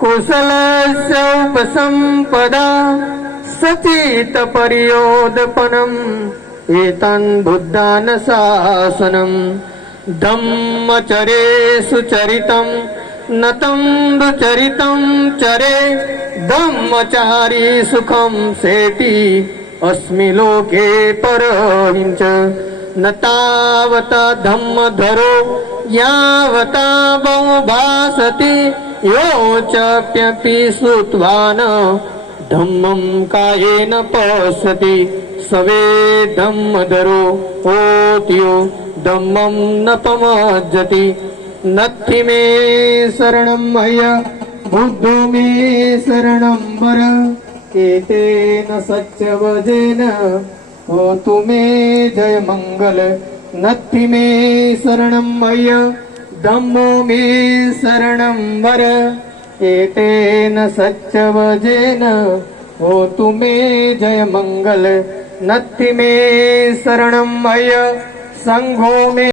कुशलस्य उपसम्पदा सचित पर्योदपनम् एतन् बुद्धानुशासनम् धम्मचरे सुचरितं नतं दुचरितं चरे धम्मचारी सुखं सेति अस्मि लोके परहिंच न तावता धम्मधरो यावता बहुभासति योऽप्यपि श्रुत्वान् धम्मं कायेन पश्यति सवे धम्मधरो होत्यो धम्मं न पमज्जति नत्थि मे शरणं मह्य बुद्धो मे शरणं वर एतेन सत्यवचेन होतु मे जय मंगल नत्थि मे शरणं मह्य धम्मो मे शरणं वर एतेन सत्यवचेन होतु मे जय मंगल नत्थि मे शरणं मह्य संघो मे